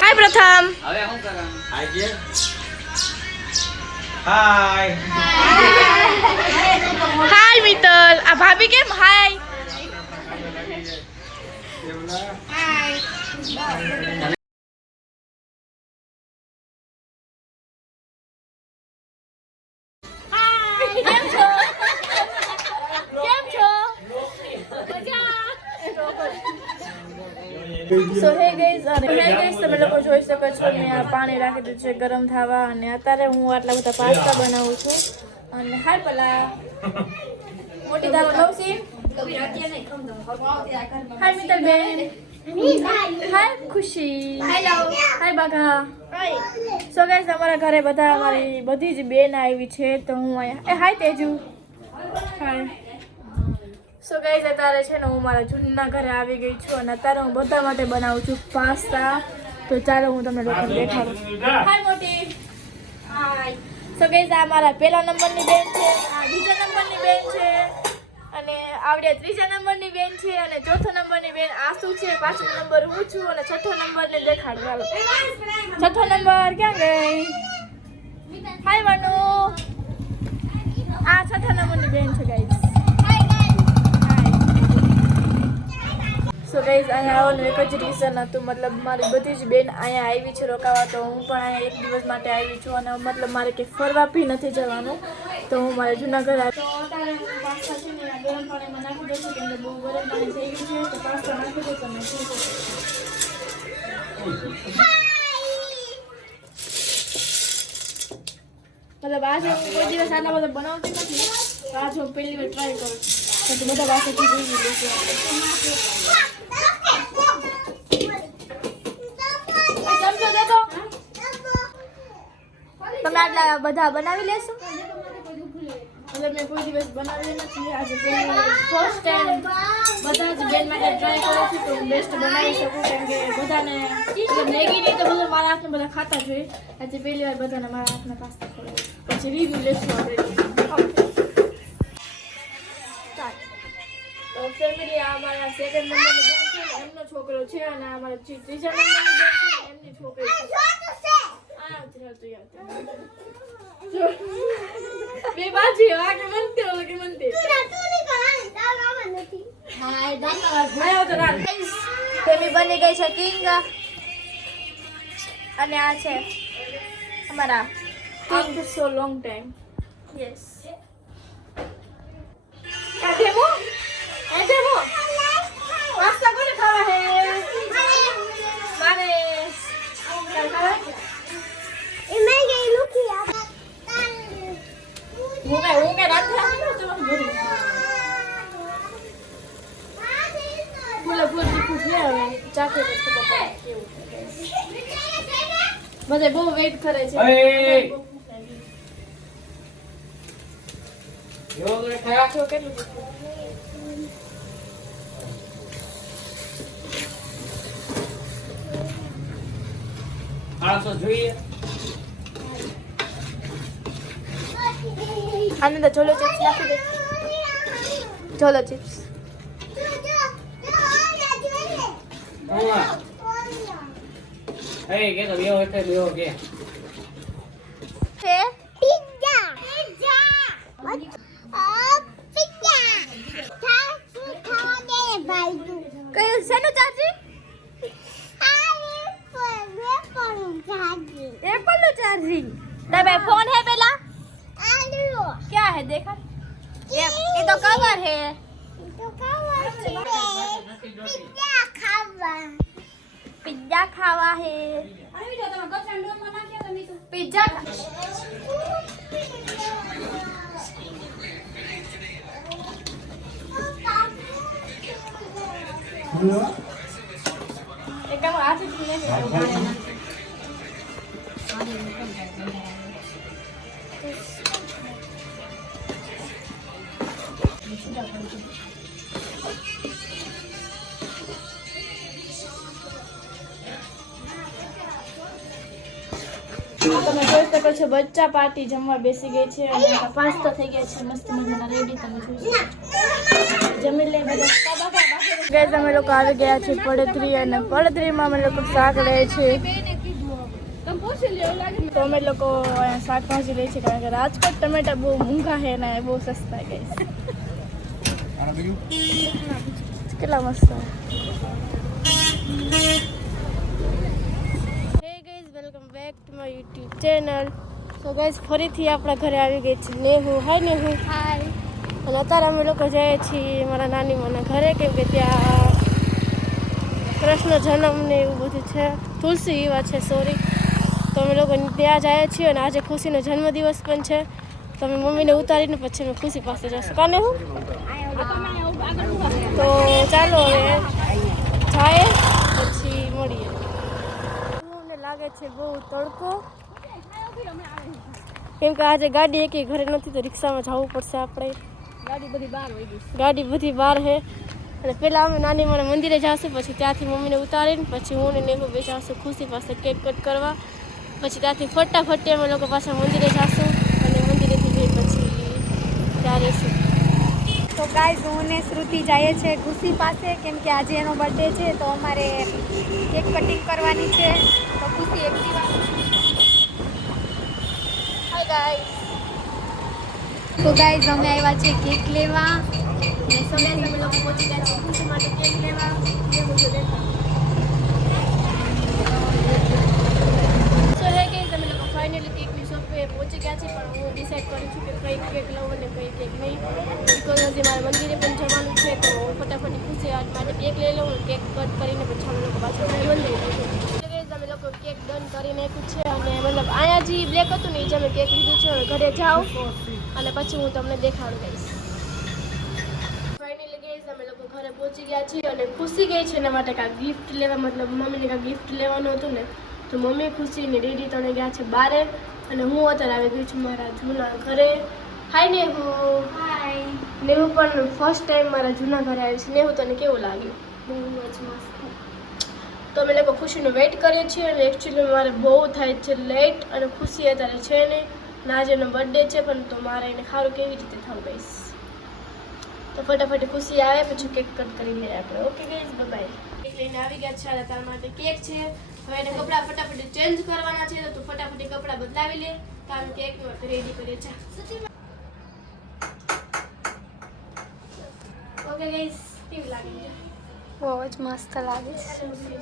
હાય પ્રથમ. હવે હું કરા? હાય કે હાય. હાય મિત્તલ. આ ભાભી કેમ હાય? કેમ છો? કેમ છો? સો હે ગાઈઝ, તમે લોકો જોઈ શકો છો મેં આ પાણી રાખી દીધું છે ગરમ થવા અને અત્યારે હું આટલા બધા પાસ્તા બનાવું છું. અને હાય પલા મોટી દાળ લવસી. હાય મિત્તલ બેન. હાય ખુશી. હાય બાઘા. સો ગાઈઝ, અમારા ઘરે બધા અમારી બધી જ બેન આવી છે તો હું અહીંયા હાય તેજુ. હાય. સો ગાઈઝ, અત્યારે છે ને હું મારા જૂના ઘરે આવી ગઈ છું અને અત્યારે હું બધા માટે બનાવું છું પાસ્તા. તો ચાલો હું તમને લોકોને દેખાડું. હાય મોટી. હાય. સો ગાઈઝ, આ મારા પહેલા નંબરની બેન છે, આ બીજા નંબરની બેન છે અને આવડે ત્રીજા નંબરની બેન છે અને ચોથો નંબરની બેન આસુ છે, પાંચમો નંબર હું છું અને છઠ્ઠો નંબરને દેખાડું. ચાલો છઠ્ઠો નંબર ક્યાં ગઈ? હાય વાનુ. આ છઠ્ઠા નંબરની બેન છે ગાઈઝ. સો ગાઈઝ, અહીંયા આવવાનું એક જ રીઝન હતું, મતલબ મારી બધી જ બેન અહીંયા આવી છે રોકાવા, તો હું પણ અહીંયા એક દિવસ માટે આવી છું અને મતલબ મારે કંઈ ફરવા બી નથી જવાનું, તો હું મારા જૂના ઘરે આવી. તો અત્યારે હું પાસ્તા છે ને ગરમ પાણીમાં નાખી દઉં છું, કેમ કે બહુ ગરમ પાણી થઈ ગયું છે, તો પાસ્તા નાખી દઉં તમે મતલબ આજે હું કોઈ દિવસ આટલા બધા બનાવતી નથી, તો આજે હું પહેલી વાર ટ્રાય કરું છું, તો બધા પાસેથી જોઈ લઈશું. તમે આટલા બધા બનાવી લેશો? મતલબ મેં કોઈ દિવસ બનાવી નથી, આજે ફર્સ્ટ ટાઈમ બધા જ બેન માટે ટ્રાય કરું છું, તો હું બેસ્ટ બનાવી શકું, કેમ કે બધાને મતલબ મેગીની તો બધું મારા હાથનું બધા ખાતા જોઈએ. આજે પહેલી વાર બધાને મારા હાથના પાસ્તા ખવડાવું, પછી રિવ્યુ લેશું આપણે. તો ફેમિલી, આ અમારા સેકન્ડ નંબરની બેન છે ને એમનો છોકરો છે અને આ અમારા ત્રીજા નંબરની બેન છે ને એમની છોકરી છે. બે બાજી આગે મનતે ઓકે મનતે હાય ધન્યવાદ ભાઈઓ તો રાત ફેમી બની ગઈ છે કિંગ અને આ છે અમારા આફ્ટર સો લોંગ ટાઈમ. યસ આ ડેમો પાસ્તા કોને ખાવા હે મારે ખાવા હું કે રાત ફૂલે તીખું છે હવે ચાખે તો ખબર પડે કેવું બધે બહુ વેઇટ કરે છે. કેટલું જોઈએ આનંદ ચોલો ચિપ્સ નાખી દે. ચોલો ચિપ્સ કે તો બેહો એટલે બેહો કે છે પિઝા કયું શેનું ચાર્જિંગ? एप्पल नो चार्जिंग तबे फोन है पहला क्या है देखा ये तो कवर है पिज्जा खावा है पिज्जा એક આમ હાથ જ નહીં તમે જોઈ શકો છો બચ્ચા પાર્ટી જમવા બેસી ગઈ છે અને પાસ્તા થઈ ગયા છે મસ્ત મજાના રેડી. તમે જોઈ શકો જમી લે બધા. ગાઈસ અમે લોકો આવી ગયા છે પડતરી અને પડતરીમાં અમે લોકો શાક લે છે. તો અમે લોકો અહીંયા શાકભાજી લઈએ છીએ કારણ કે રાજકોટ ટમેટા બહુ મોંઘા છે ને બહુ સસ્તા. ગાઈસ કેટલા મસ્ત. Welcome back to my YouTube channel. So guys ફરીથી આપણા ઘરે આવી ગઈ છે નેહુ. હાય નેહુ. હાય. અને અત્યારે અમે લોકો જઈએ છીએ મારા નાની માના ઘરે કેમ કે ત્યાં કૃષ્ણ જન્મ ને એવું બધું છે. તુલસી વિવાહ છે સોરી. તો અમે લોકો ત્યાં જઈએ છીએ અને આજે ખુશીનો જન્મદિવસ પણ છે. તો અમે મમ્મીને ઉતારીને પછી અમે ખુશી પાસે જઈશું. કાને હું તો ચાલો હવે જાય પછી મળીએ. લાગે છે બહુ તડકો કેમ કે આજે ગાડી એકેય ઘરે નથી તો રિક્ષામાં જવું પડશે આપણે. ગાડી બધી બહાર છે અને પહેલાં અમે નાની માના મંદિરે જઈશું પછી ત્યાંથી મમ્મીને ઉતારીને પછી હું ને નેહુ બે જઈશું ખુશી પાસે કેક કટ કરવા. પછી ત્યાંથી ફટાફટી અમે લોકો પાછા મંદિરે જઈશું અને મંદિરેથી જઈ પછી ત્યાં રહીશું. તો ગાઈઝ હું ને શ્રુતિ જઈએ છે ખુશી પાસે કેમ કે આજે એનો બર્થડે છે તો અમારે કેક કટિંગ કરવાની છે. તો ખુશી એક્ટિવા. Hi guys. તો ગાઈઝ અમે આવ્યા છે કેક લેવા અને સવારે અમે લોકો પહોંચી ગયા છીએ ખુશી માટે કેક લેવા. સો હે કે તમે લોકો ફાઇનલી કેકની શોપે પહોંચી ગયા છે પણ હું ડિસાઈડ કરું છું કે કઈ કેક લઉં અને કઈ કેક નહીં. બિકોઝ હજી મારે મંદિરે પણ જવાનું છે તો હું ફટાફટ ખુશી આજ માટે કેક લઈ લઉં. કેક કટ કરીને પછી અમે લોકો પાછળ મંદિરે જઈશું. અમે લોકો કેક ડન કરી નાખ્યું છે અને મતલબ અહીંયા જે બ્લેક હતું ને એ જે અમે કેક લીધું છે હવે ઘરે જાઉં અને પછી હું તમને દેખાડું ગઈશ. ફાઇનલી ગઈશ અમે લોકો ઘરે પહોંચી ગયા છીએ અને ખુશી ગઈ છે એના માટે કાંઈક ગિફ્ટ લેવા મતલબ મમ્મીને કાંઈક ગિફ્ટ લેવાનું હતું ને તો મમ્મી ખુશીને રેડી તણે ગયા છે બારે અને હું અત્યારે આવી ગઈ છું મારા જૂના ઘરે. હાય નેહુ. હાય. નેહુ પણ ફર્સ્ટ ટાઈમ મારા જૂના ઘરે આવી છે. નેહુ તને કેવું લાગ્યું? બહુ જ મસ્ત. તો અમે લોકો ખુશીનો વેઇટ કરીએ છીએ અને એકચ્યુઅલી મારે બહુ થાય છે લેટ અને ખુશી અત્યારે છે નહીં ને આજે એનો બર્થડે છે પણ તો મારે એને ખારું કેવી રીતે થવું ગઈશ. તો ફટાફટ ખુશી આવે પછી કેક કટ કરી લઈએ આપણે. Okay guys by. કેક લઈને આવી ગયા છે અને તારા માટે કેક છે. હવે એને કપડાં ફટાફટ ચેન્જ કરવાના છે તો તું ફટાફટ કપડાં બદલાવી લે કારણ કેક રેડી કરીએ છે. ઓકે ગાઈઝ કેવું લાગે છે? બહુ જ મસ્ત લાગે છે.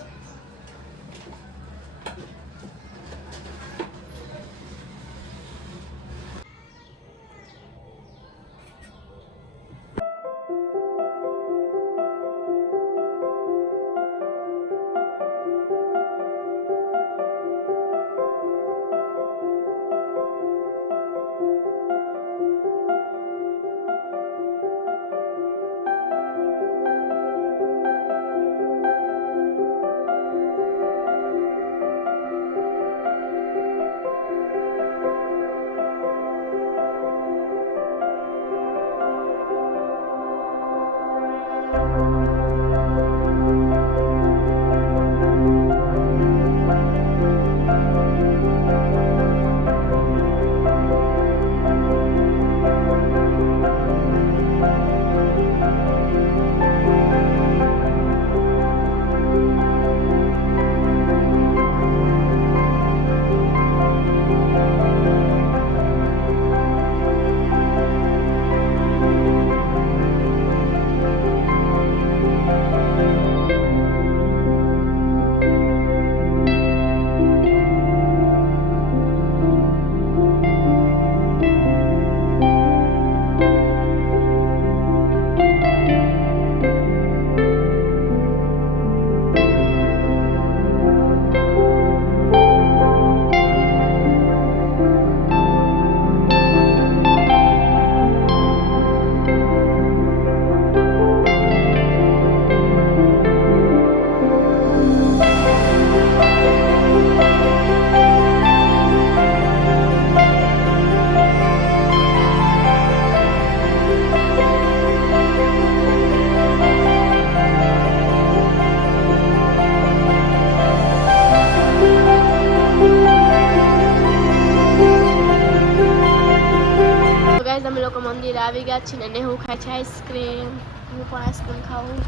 છે આઈસ્ક્રીમ. હું પણ આઈસ્ક્રીમ ખાઉં.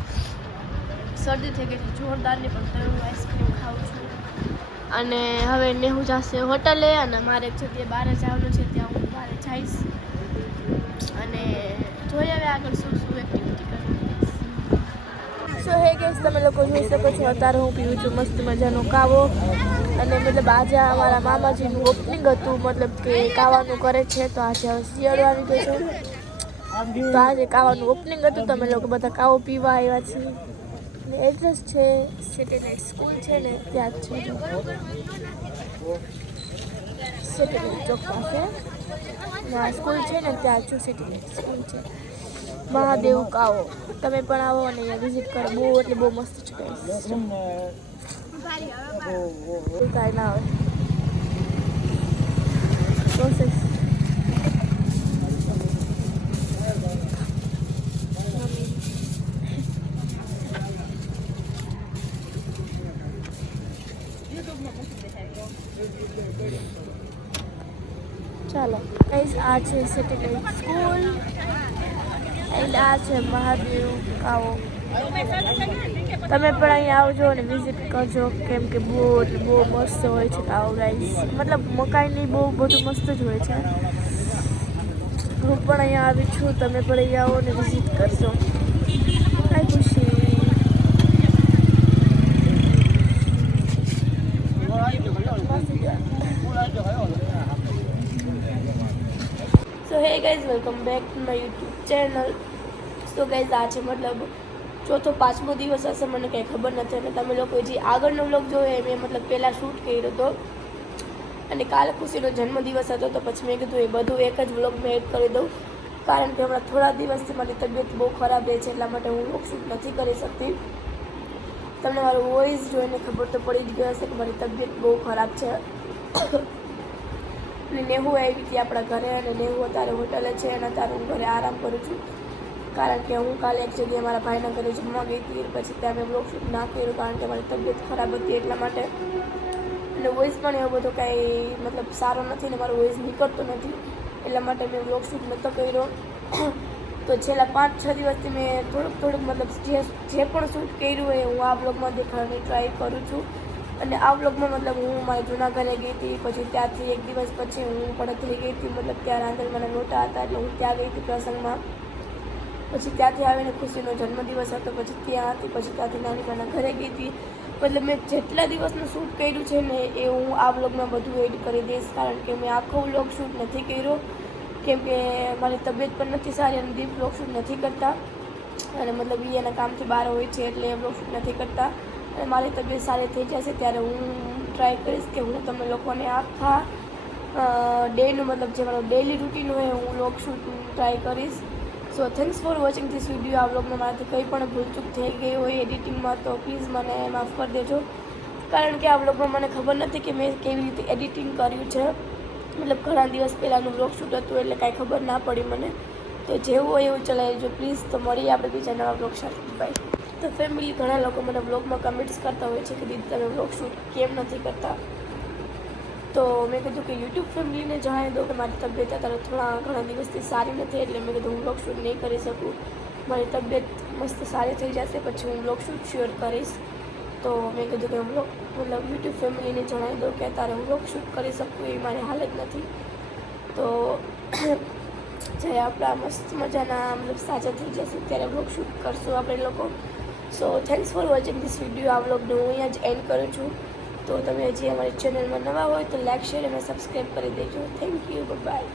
શરદી થઈ ગઈ છે જોરદારની, પણ તો હું આઈસ્ક્રીમ ખાઉં છું. અને હવે નેહુ જશે હોટલે, અને મારે એક જગ્યાએ બહાર જવાનું છે, ત્યાં હું બહાર જઈશ. અને જોઈએ હવે આગળ શું શું એક્ટિવિટી કરવી. સો હે ગેસ, તમે લોકો જોઈ શકો છો અત્યારે હું પીવું છું મસ્ત મજાનો કાવો. અને મતલબ આજે અમારા મામાજીનું ઓપનિંગ હતું, મતલબ કે કાવાનું કરે છે, તો આજે હવે શિયાળો આવી ગયો છે, તો આજે કાવાનું ઓપનિંગ હતું. તમે લોકો બધા કાવો પીવા આવ્યા છે. ને એડ્રેસ છે સેટેલાઇટ સ્કૂલ છે ને ત્યાં જ છે, સેટેલાઇટ ચોક પાસે સ્કૂલ છે ને ત્યાં જ સેટેલાઇટ સ્કૂલ છે. મહાદેવ કાવો, તમે પણ આવો અને અહીંયા વિઝિટ કરો. બહુ એટલે બહુ મસ્ત છે ગાઈસ. કાંઈ ના આવે પ્રોસેસ. ચાલો ગાઈસ, આ છે સેટેલાઇટ સ્કૂલ એન્ડ આ છે મહાદેવ કાવો. તમે પણ અહીંયા આવજો અને વિઝિટ કરજો, કેમ કે બહુ એટલે બહુ મસ્ત હોય છે કાવો ગાઈસ. મતલબ મકાઈની બહુ બધું મસ્ત જ હોય છે. હું પણ અહીંયા આવી છું, તમે પણ અહીંયા આવો અને વિઝિટ કરજો. હાય Khushi. So hey guys, welcome back to my YouTube channel. So guys, આ છે મતલબ ચોથો પાંચમો દિવસ હશે, મને કંઈ ખબર નથી. અને તમે લોકો જે આગળનો વ્લોગ જોયો એ મેં મતલબ પહેલાં શૂટ કર્યો હતો, અને કાલે ખુશીનો જન્મદિવસ હતો, તો પછી મેં કીધું એ બધું એક જ વ્લોગ મેં એડ કરી દઉં. કારણ કે હમણાં થોડા દિવસથી મારી તબિયત બહુ ખરાબ રહે છે, એટલા માટે હું વ્લોગ શૂટ નથી કરી શકતી. તમને મારું વોઇસ જોઈને ખબર તો પડી જ ગઈ હશે કે મારી તબિયત બહુ ખરાબ છે. અને નેહુ આવી હતી આપણા ઘરે, અને નેહુ અત્યારે હોટલે છે, અને અત્યારે હું ઘરે આરામ કરું છું. કારણ કે હું કાલે એક જગ્યાએ મારા ભાઈના ઘરે જમવા ગઈ હતી, પછી ત્યાં મેં વ્લોગ શૂટ ના કર્યું, કારણ કે મારી તબિયત ખરાબ હતી એટલા માટે. અને વોઇસ પણ એવો બધો કાંઈ મતલબ સારો નથી, ને મારો વોઇસ નીકળતો નથી, એટલા માટે મેં વ્લોગ શૂટ નહોતો કર્યો. તો છેલ્લા 5-6 દિવસથી મેં થોડુંક મતલબ જે પણ શૂટ કર્યું હોય હું આ વ્લોગમાં દેખાડવાની ટ્રાય કરું છું. અને આ વ્લોગમાં મતલબ હું મારા જૂના ઘરે ગઈ હતી, પછી ત્યાંથી એક દિવસ પછી હું પડતરી ગઈ હતી, મતલબ ત્યાં રાંધણવાના નહોતા હતા, એટલે હું ત્યાં ગઈ હતી પ્રસંગમાં. પછી ત્યાંથી આવીને ખુશીનો જન્મદિવસ હતો, પછી ત્યાં હતી, પછી ત્યાંથી નાનીબાના ઘરે ગઈ હતી. મતલબ મેં જેટલા દિવસનું શૂટ કર્યું છે ને એ હું આ વ્લોગમાં બધું એડ કરી દઈશ, કારણ કે મેં આખો વ્લોગ શૂટ નથી કર્યો, કેમ કે મારી તબિયત પણ નથી સારી, અને દીપ વ્લોગ શૂટ નથી કરતા, અને મતલબ એ એના કામથી બહાર હોય છે, એટલે એ વ્લોગ શૂટ નથી કરતા. અને મારી તબિયત સારી થઈ જશે ત્યારે હું ટ્રાય કરીશ કે હું તમે લોકોને આખા ડેનું મતલબ જે મારો ડેલી રૂટીન હોય હું વ્લોગ શૂટ ટ્રાય કરીશ. સો thanks for watching this video. આ વ્લોગમાં મારાથી કંઈ પણ ભૂલચૂક થઈ ગઈ હોય એડિટિંગમાં તો પ્લીઝ મને માફ કરી દેજો, કારણ કે આ વ્લોગમાં મને ખબર નથી કે મેં કેવી રીતે એડિટિંગ કર્યું છે. મતલબ ઘણા દિવસ પહેલાંનું વ્લોગ શૂટ હતું, એટલે કાંઈ ખબર ના પડી મને. તો જેવું હોય એવું ચલાવી લેજો પ્લીઝ. તો મળીએ આપણે બીજા નવા વ્લોગ સાથે. બાય. તો ફેમિલી, ઘણા લોકો મને વ્લોગમાં કમેન્ટ્સ કરતા હોય છે કે દીદી તમે વ્લોગ શૂટ કેમ નથી કરતા. તો મેં કીધું કે યુટ્યુબ ફેમિલીને જણાવી દો કે મારી તબિયત અત્યારે ઘણા દિવસથી સારી નથી, એટલે મેં કીધું હું વ્લોગ શૂટ નહીં કરી શકું. મારી તબિયત મસ્ત સારી થઈ જશે પછી હું વ્લોગ શૂટ શ્યોર કરીશ. તો મેં કીધું કે મતલબ યુટ્યુબ ફેમિલીને જણાવી દો કે અત્યારે હું વ્લોગ શૂટ કરી શકું એ મારી હાલત નથી. તો જે આપણા મસ્ત મજાના મતલબ સાજા થઈ જશે ત્યારે વ્લોગ શૂટ કરશું આપણે લોકો. સો thanks for watching this video. આ વ્લોગને હું અહીંયા જ એન્ડ કરું છું. તો તમે હજી અમારી ચેનલમાં નવા હોય તો લાઈક, શેર અને સબસ્ક્રાઈબ કરી દેજો. Thank you, by.